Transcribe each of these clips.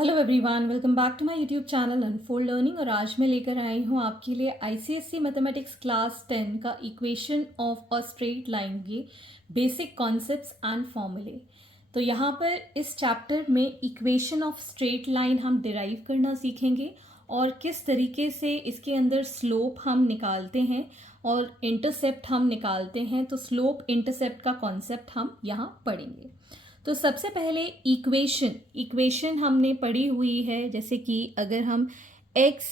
Hello everyone, welcome back to my YouTube channel unfold learning. और आज मैं लेकर आई हूँ आपके लिए आईसीएसई मैथमेटिक्स क्लास 10 का equation of a straight line के बेसिक कॉन्सेप्ट्स एंड फॉर्मूले। तो यहाँ पर इस चैप्टर में इक्वेशन ऑफ स्ट्रेट लाइन हम डिराइव करना सीखेंगे और किस तरीके से इसके अंदर स्लोप हम निकालते हैं और इंटरसेप्ट हम निकालते हैं। तो स्लोप इंटरसेप्ट का कॉन्सेप्ट हम यहाँ पढ़ेंगे। तो सबसे पहले इक्वेशन हमने पढ़ी हुई है, जैसे कि अगर हम x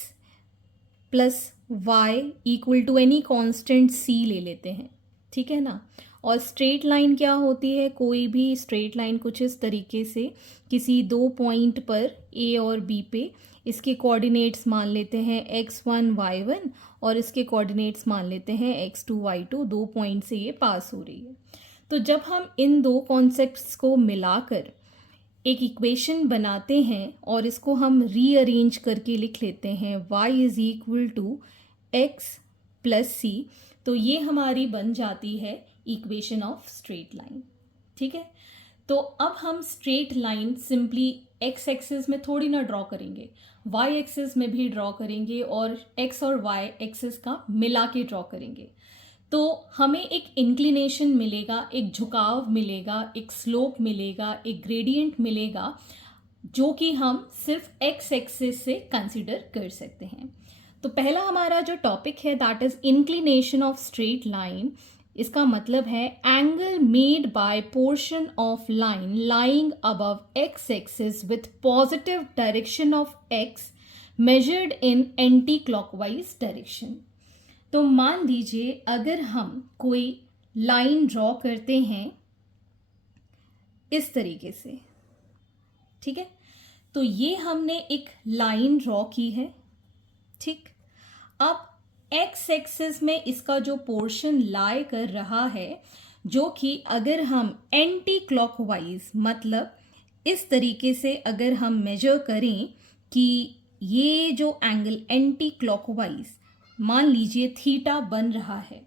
plus y equal to any constant c ले लेते हैं, ठीक है ना। और स्ट्रेट लाइन क्या होती है, कोई भी स्ट्रेट लाइन कुछ इस तरीके से किसी दो पॉइंट पर a और b पे इसके कोऑर्डिनेट्स मान लेते हैं x1 y1 और इसके कोऑर्डिनेट्स मान लेते हैं x2 y2। दो पॉइंट से ये पास हो रही है। तो जब हम इन दो कॉन्सेप्ट्स को मिलाकर एक इक्वेशन बनाते हैं और इसको हम रीअरेंज करके लिख लेते हैं y is equal to X plus C, तो ये हमारी बन जाती है इक्वेशन ऑफ स्ट्रेट लाइन। ठीक है, तो अब हम straight line simply x axis में थोड़ी ना ड्रॉ करेंगे, वाई एक्सिस में भी ड्रॉ करेंगे और एक्स और वाई एक्सिस का मिला के ड्रॉ करेंगे। तो हमें एक इंक्लिनेशन मिलेगा, एक झुकाव मिलेगा, एक स्लोप मिलेगा, एक ग्रेडियंट मिलेगा, जो कि हम सिर्फ एक्स एक्सिस से कंसिडर कर सकते हैं। तो पहला हमारा जो टॉपिक है that is inclination of straight line. इसका मतलब है angle made by portion of line lying above x axis with positive direction of x measured in anti clockwise direction. तो मान लीजिए अगर हम कोई लाइन ड्रॉ करते हैं इस तरीके से, ठीक है, तो ये हमने एक लाइन ड्रॉ की है। ठीक, अब एक्स एक्सिस में इसका जो पोर्शन लाई कर रहा है, जो कि अगर हम एंटी क्लॉकवाइज मतलब इस तरीके से अगर हम मेजर करें कि ये जो एंगल एंटी क्लॉकवाइज मान लीजिए थीटा बन रहा है,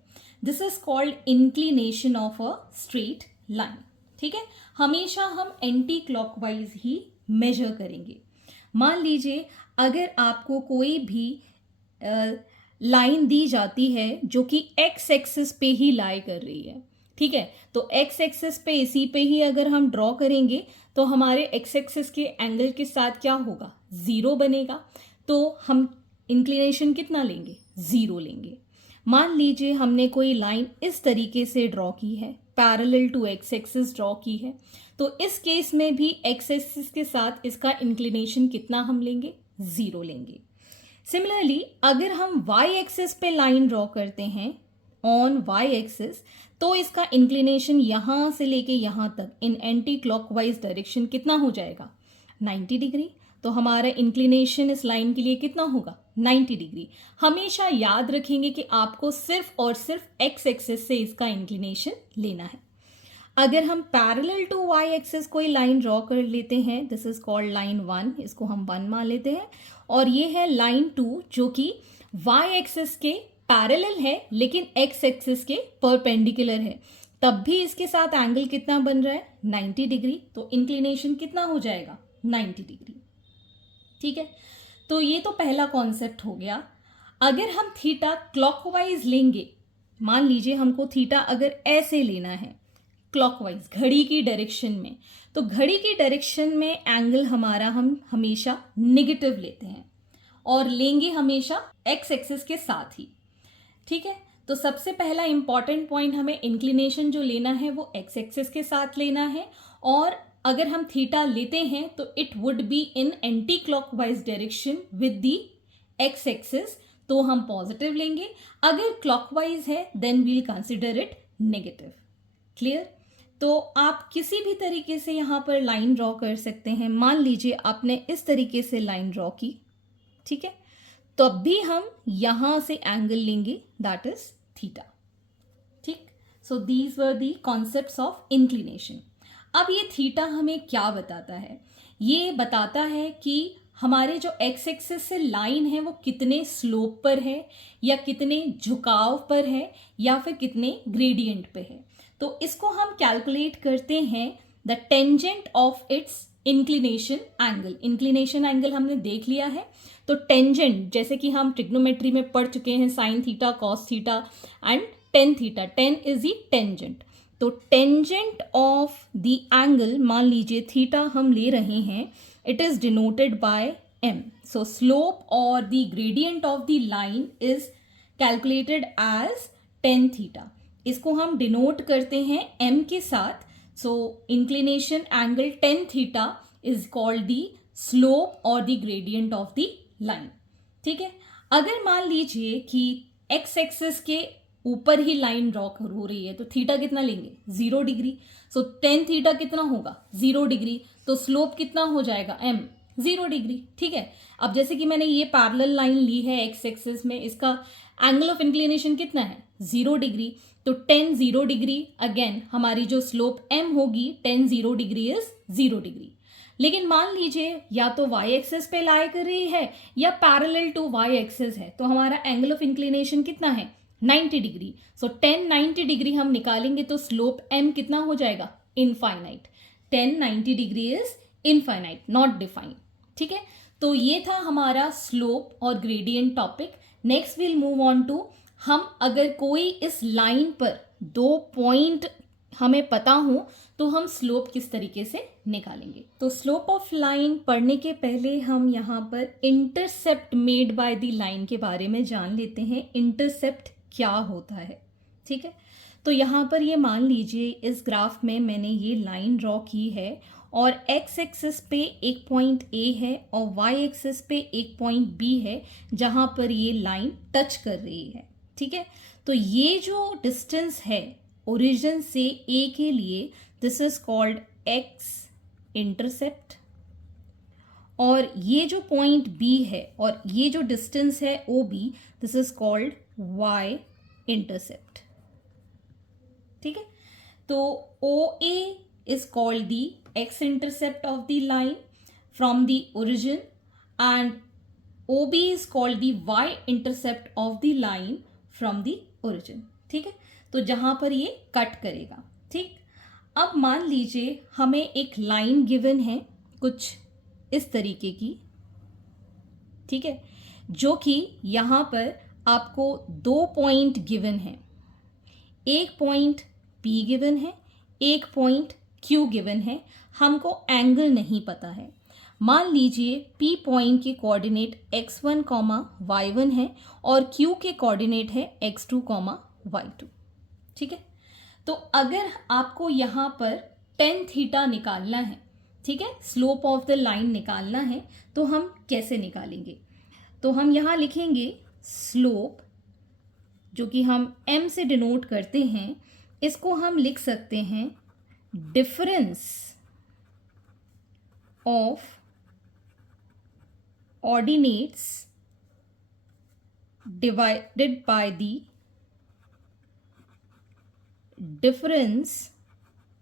this is called inclination of a straight line. ठीक है, हमेशा हम एंटी क्लॉकवाइज ही मेजर करेंगे। मान लीजिए अगर आपको कोई भी लाइन दी जाती है जो कि एक्स एक्सिस पे ही लाई कर रही है, ठीक है, तो एक्स एक्सिस पे इसी पे ही अगर हम ड्रॉ करेंगे तो हमारे एक्स एक्सिस के एंगल के साथ क्या होगा, जीरो बनेगा। तो हम इंक्लिनेशन कितना लेंगे, जीरो लेंगे। मान लीजिए हमने कोई लाइन इस तरीके से ड्रॉ की है, parallel to x axis draw की है, तो इस केस में भी एक्स एक्सिस के साथ इसका इंक्लिनेशन कितना हम लेंगे, जीरो लेंगे। सिमिलरली अगर हम वाई एक्सिस पे लाइन ड्रॉ करते हैं ऑन वाई एक्सिस, तो इसका इंक्लिनेशन यहां से लेके यहां तक इन एंटी क्लॉकवाइज डायरेक्शन कितना हो जाएगा, 90 डिग्री। तो हमारा इंक्लिनेशन इस लाइन के लिए कितना होगा, 90 डिग्री। हमेशा याद रखेंगे कि आपको सिर्फ और सिर्फ एक्स एक्सिस से इसका इंक्लिनेशन लेना है। अगर हम पैरेलल टू वाई एक्सिस कोई लाइन ड्रॉ कर लेते हैं, दिस इज कॉल्ड लाइन 1, इसको हम 1 मान लेते हैं, और ये है लाइन 2 जो कि वाई एक्सिस के पैरेलल है लेकिन एक्स एक्सिस के परपेंडिकुलर है, तब भी इसके साथ एंगल कितना बन रहा है, 90 डिग्री। तो इंक्लिनेशन कितना हो जाएगा, 90 डिग्री। ठीक है, तो ये तो पहला कॉन्सेप्ट हो गया। अगर हम थीटा क्लॉकवाइज लेंगे, मान लीजिए हमको थीटा अगर ऐसे लेना है क्लॉकवाइज घड़ी की डायरेक्शन में, तो घड़ी की डायरेक्शन में एंगल हमारा हम हमेशा नेगेटिव लेते हैं और लेंगे हमेशा एक्स एक्सिस के साथ ही। ठीक है, तो सबसे पहला इंपॉर्टेंट पॉइंट, हमें इंक्लिनेशन जो लेना है वो एक्स एक्सिस के साथ लेना है, और अगर हम थीटा लेते हैं तो it would be in anti clockwise direction with the x axis, तो हम पॉजिटिव लेंगे। अगर क्लॉकवाइज है then we'll consider it negative. Clear? तो आप किसी भी तरीके से यहां पर लाइन ड्रॉ कर सकते हैं। मान लीजिए आपने इस तरीके से लाइन ड्रॉ की, ठीक है, तो अब भी हम यहां से एंगल लेंगे दैट इज थीटा। ठीक, so these were the concepts of inclination. अब ये थीटा हमें क्या बताता है, ये बताता है कि हमारे जो एक्स एक्सिस से लाइन है वो कितने स्लोप पर है, या कितने झुकाव पर है, या फिर कितने ग्रेडियंट पे है। तो इसको हम कैलकुलेट करते हैं the tangent of its inclination angle. Inclination angle हमने देख लिया है। तो टेंजेंट, जैसे कि हम ट्रिग्नोमेट्री में पढ़ चुके हैं, sine theta, cos theta and tan theta. Tan is the tangent. तो टेंजेंट ऑफ द एंगल, मान लीजिए थीटा हम ले रहे हैं, it is denoted by M. So slope और the gradient of the line is calculated as tan theta. इसको हम डिनोट करते हैं एम के साथ। So inclination angle tan theta is called the slope और the gradient of the line. ठीक है। अगर मान लीजिए कि एक्स एक्सिस के ऊपर ही लाइन ड्रॉ हो रही है, तो थीटा कितना लेंगे? 0 डिग्री। सो टेन थीटा कितना होगा? 0 डिग्री। तो स्लोप कितना हो जाएगा? M, 0 degree. ठीक है। अब जैसे कि मैंने ये पैरेलल लाइन ली है एक्स एक्सिस में, इसका एंगल ऑफ इंक्लिनेशन कितना है? 0 डिग्री। तो टेन 0 डिग्री, अगेन हमारी जो स्लोप एम होगी, टेन 0 डिग्री इज 0 डिग्री। लेकिन मान लीजिए या तो y एक्सिस पे लाई कर रही है या पैरेलल टू y एक्सिस है, तो हमारा एंगल ऑफ इंक्लिनेशन कितना है? 90 डिग्री। सो 10 90 डिग्री हम निकालेंगे तो स्लोप m कितना हो जाएगा? Infinite. 10 90 degree is infinite, not defined. ठीक है। तो ये था हमारा स्लोप और gradient topic. Next will move on to, हम अगर कोई इस लाइन पर दो पॉइंट हमें पता हो तो हम स्लोप किस तरीके से निकालेंगे। तो स्लोप ऑफ लाइन पढ़ने के पहले हम यहाँ पर intercept made by the line के बारे में जान लेते हैं। इंटरसेप्ट क्या होता है? ठीक है। तो यहाँ पर ये मान लीजिए इस ग्राफ में मैंने ये लाइन ड्रॉ की है और एक्स एक्सिस पे एक पॉइंट ए है और वाई एक्सिस पे एक पॉइंट बी है जहाँ पर ये लाइन टच कर रही है। ठीक है। तो ये जो डिस्टेंस है ओरिजिन से ए के लिए, this is called x intercept. और ये जो पॉइंट बी है और ये जो डिस्टेंस है O B, this is called Y intercept. ठीक है। तो O A is called the X intercept of the line from the origin and O B is called the Y intercept of the line from the origin. ठीक है। तो जहां पर ये cut करेगा। ठीक। अब मान लीजिए हमें एक लाइन गिवन है कुछ इस तरीके की। ठीक है। जो कि यहां पर आपको दो पॉइंट गिवन है, एक पॉइंट P गिवन है, एक पॉइंट Q गिवन है। हमको एंगल नहीं पता है। मान लीजिए P पॉइंट के कोऑर्डिनेट x1, y1 है और Q के कोऑर्डिनेट है x2, y2। ठीक है। तो अगर आपको यहाँ पर टेन थीटा निकालना है, ठीक है, स्लोप ऑफ द लाइन निकालना है, तो हम कैसे निकालेंगे? तो हम यहाँ लिखेंगे स्लोप, जो कि हम m से डिनोट करते हैं, इसको हम लिख सकते हैं difference of ordinates divided by the difference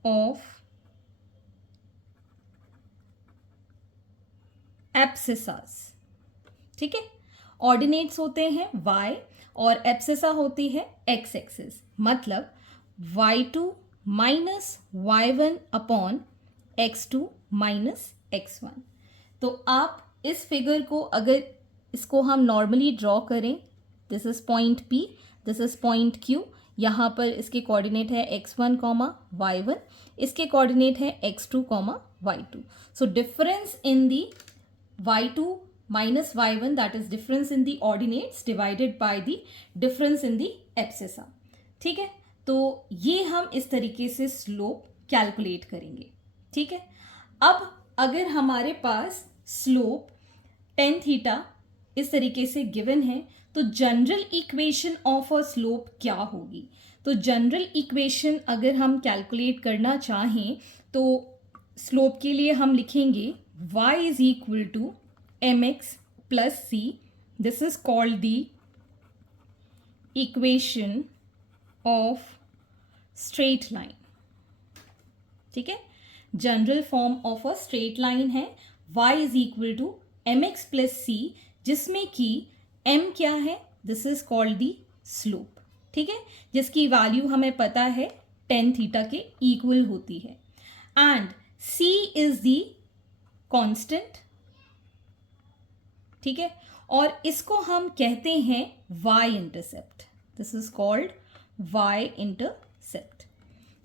of abscissas. ठीक है। ऑर्डिनेट्स होते हैं y और एब्सिसा होती है x एक्सिस, मतलब y2 minus y1 upon x2 minus x1। तो आप इस फिगर को अगर इसको हम नॉर्मली ड्रॉ करें, this is point P, this is point Q, यहाँ पर इसके कोऑर्डिनेट है x1, y1, इसके कोऑर्डिनेट है x2, y2। So difference in the y2 minus y1, that is difference in the ordinates divided by the difference in the abscissa। ठीक है। तो ये हम इस तरीके से स्लोप कैलकुलेट करेंगे। ठीक है। अब अगर हमारे पास स्लोप टेन थीटा इस तरीके से गिवन है, तो general equation of a slope क्या होगी? तो जनरल इक्वेशन अगर हम कैलकुलेट करना चाहें तो स्लोप के लिए हम लिखेंगे y is equal to mx plus c. This is called the equation of straight line. ठीक है। General form of a straight line है y is equal to mx plus c, जिसमें कि m क्या है? This is called the slope. ठीक है। जिसकी वैल्यू हमें पता है टेन थीटा के इक्वल होती है। And c is the constant, ठीक है, और इसको हम कहते हैं y intercept. This is called Y intercept.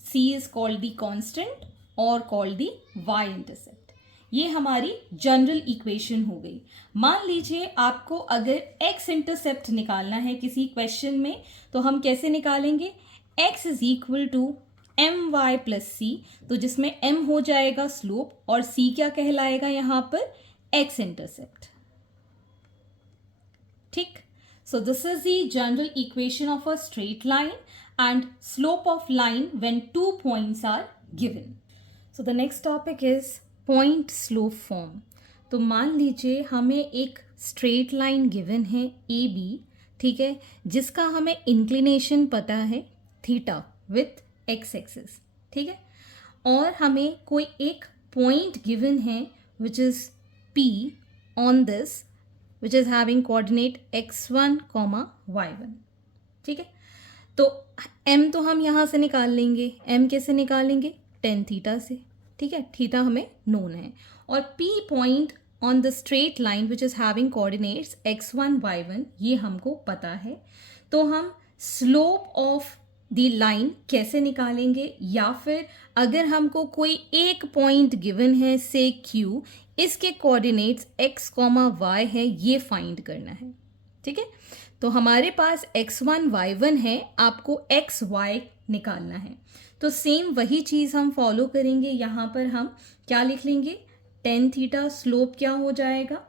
C is called the constant और कॉल्ड द वाई इंटरसेप्ट. ये हमारी जनरल इक्वेशन हो गई. मान लीजिए आपको अगर x इंटरसेप्ट निकालना है किसी क्वेश्चन में, तो हम कैसे निकालेंगे? x is equal to M Y plus C, तो जिसमें m हो जाएगा स्लोप और c क्या कहलाएगा यहाँ पर? x intercept. ठीक. So this is the general equation of a straight line and slope of line when 2 points are given. So the next topic is point slope form. तो मान लीजिए हमें एक स्ट्रेट लाइन गिवन है A B, ठीक है, जिसका हमें इंक्लिनेशन पता है थीटा विथ एक्स एक्सिस, ठीक है, और हमें कोई एक पॉइंट गिवन है which is P on this which is having coordinate x1, y1, ठीक है. तो m तो हम यहाँ से निकाल लेंगे. m कैसे निकालेंगे? tan थीटा से, ठीक है, थीटा हमें नोन है. और p point on the straight line which is having coordinates x1, y1, ये हमको पता है. तो हम स्लोप ऑफ द लाइन कैसे निकालेंगे? या फिर अगर हमको कोई एक पॉइंट गिवन है से q, इसके कोऑर्डिनेट्स x, y है, ये फाइंड करना है, ठीक है. तो हमारे पास x1, y1 है, आपको x, y निकालना है. तो सेम वही चीज़ हम फॉलो करेंगे. यहाँ पर हम क्या लिख लेंगे? tan थीटा स्लोप क्या हो जाएगा?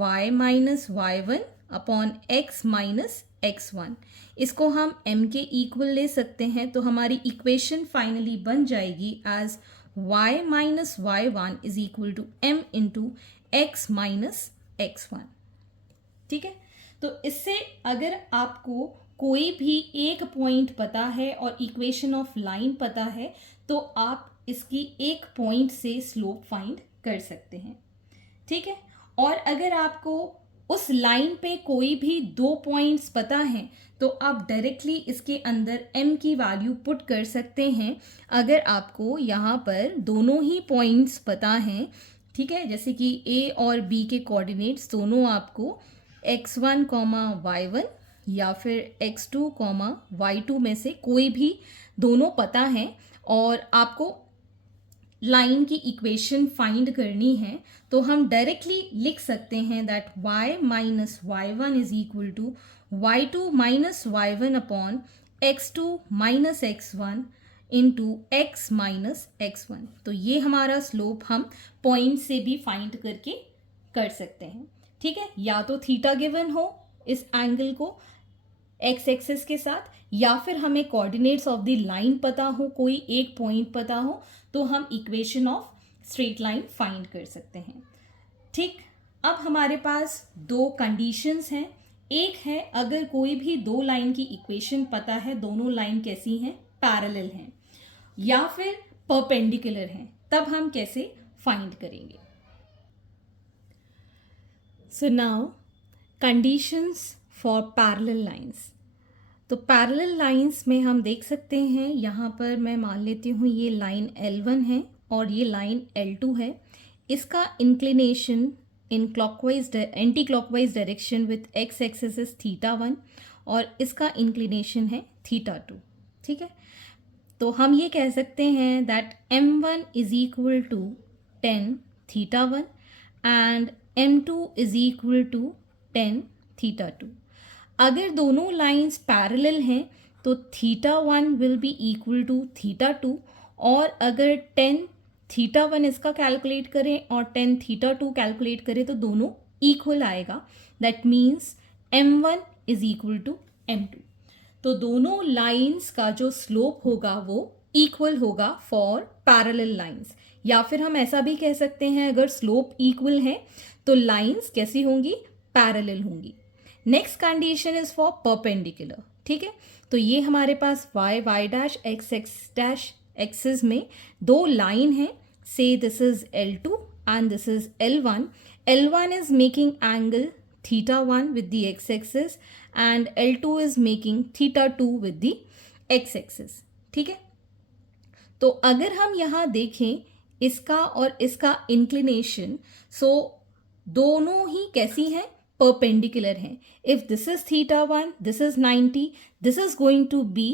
y minus y1 upon x minus x1. इसको हम m के इक्वल ले सकते हैं. तो हमारी इक्वेशन फाइनली बन जाएगी as y minus y1 is equal to m into x minus x1, ठीक है. तो इससे अगर आपको कोई भी एक पॉइंट पता है और इक्वेशन ऑफ लाइन पता है, तो आप इसकी एक पॉइंट से स्लोप फाइंड कर सकते हैं, ठीक है. और अगर आपको उस लाइन पे कोई भी दो पॉइंट्स पता हैं, तो आप डायरेक्टली इसके अंदर m की वैल्यू पुट कर सकते हैं. अगर आपको यहाँ पर दोनों ही पॉइंट्स पता हैं, ठीक है, जैसे कि a और b के कोऑर्डिनेट्स दोनों आपको x1, y1 या फिर x2, y2 में से कोई भी दोनों पता है और आपको लाइन की इक्वेशन फाइंड करनी है, तो हम डायरेक्टली लिख सकते हैं that y minus y1 is equal to y2 minus y1 upon x2 minus x1 into x minus x1. तो ये हमारा स्लोप हम पॉइंट से भी फाइंड करके कर सकते हैं, ठीक है. या तो थीटा गिवन हो इस एंगल को एक्स एक्सिस के साथ, या फिर हमें कोऑर्डिनेट्स ऑफ द लाइन पता हो, कोई एक पॉइंट पता हो, तो हम equation of straight line find कर सकते हैं, ठीक. अब हमारे पास दो कंडीशंस हैं. एक है अगर कोई भी दो लाइन की इक्वेशन पता है, दोनों लाइन कैसी हैं? पैरेलल हैं या फिर परपेंडिकुलर हैं, तब हम कैसे फाइंड करेंगे? So now conditions for parallel lines. तो पैरेलल लाइंस में हम देख सकते हैं, यहाँ पर मैं मान लेती हूँ ये लाइन L1 है और ये लाइन L2 है. इसका inclination in clockwise anti clockwise direction with X axis is θ1 और इसका इंक्लिनेशन है θ2, ठीक है. तो हम ये कह सकते हैं that m1 is equal to tan θ1 and m2 is equal to tan θ2. अगर दोनों लाइंस पैरेलल हैं तो θ1 विल बी इक्वल टू θ2, और अगर tan θ1 इसका कैलकुलेट करें और tan θ2 कैलकुलेट करें तो दोनों इक्वल आएगा. That means m1 is equal to m2. तो दोनों लाइंस का जो स्लोप होगा वो इक्वल होगा फॉर पैरेलल लाइंस. या फिर हम ऐसा भी कह सकते हैं अगर स्लोप इक्वल है तो लाइंस कैसी होंगी? पैरेलल होंगी. Next condition is for perpendicular, ठीक है. तो ये हमारे पास y, y dash, x, x dash axis में दो लाइन है. Say this is L2 and this is L1. L1 is making angle θ1 with the x axis and L2 is making θ2 with the x axis, ठीक है. तो अगर हम यहाँ देखें इसका और इसका इंक्लिनेशन, सो दोनों ही कैसी हैं, परपेंडिकुलर हैं. If this is θ1, this is 90, this is going to be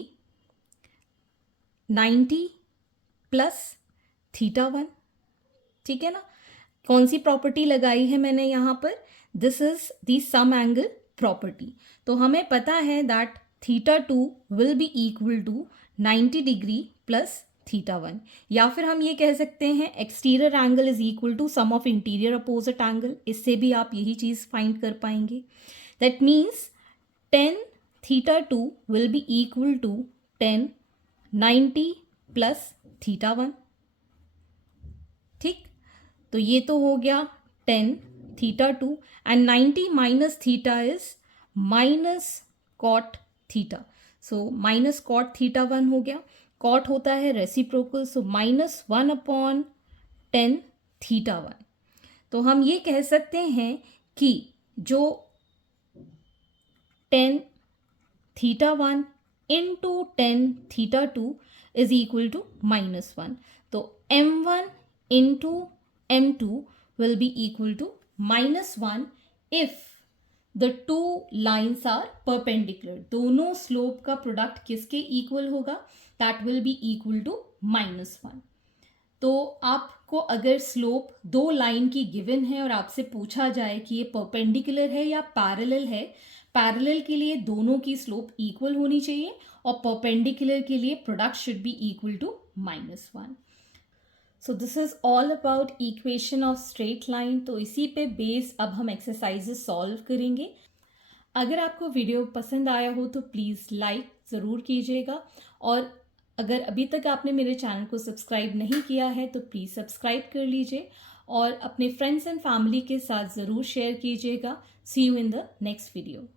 90 plus θ1. ठीक है ना. कौन सी प्रॉपर्टी लगाई है मैंने यहाँ पर, this is the sum angle property. तो हमें पता है that θ2 will be equal to 90 degree plus θ1. या फिर हम ये कह सकते हैं exterior angle is equal to sum of interior opposite angle. इससे भी आप यही चीज़ फाइंड कर पाएंगे. That means tan θ2 will be equal to tan 90 plus θ1. ठीक. तो ये तो हो गया tan θ2 and 90 minus theta is minus cot theta. So minus cot θ1 हो गया. कॉट होता है रेसिप्रोकल, सो -1 अपॉन tan θ1. तो हम ये कह सकते हैं कि जो tan θ1 into tan θ2 is equal to -1. तो m1 into m2 will be equal to -1 if the two lines are perpendicular. दोनों स्लोप का प्रोडक्ट किसके इक्वल होगा, that will be equal to -1. तो आपको अगर स्लोप दो लाइन की गिवन है और आपसे पूछा जाए कि ये परपेंडिकुलर है या पैरेलल है, पैरेलल के लिए दोनों की स्लोप इक्वल होनी चाहिए और परपेंडिकुलर के लिए product should be equal to -1. So this is all about equation of straight line. तो इसी पे बेस्ड अब हम एक्सरसाइजेस सॉल्व करेंगे. अगर आपको वीडियो पसंद आया हो तो प्लीज़ लाइक ज़रूर कीजिएगा, और अगर अभी तक आपने मेरे चैनल को सब्सक्राइब नहीं किया है तो प्लीज़ सब्सक्राइब कर लीजिए और अपने फ्रेंड्स एंड फैमिली के साथ ज़रूर शेयर कीजिएगा. See you in the next video.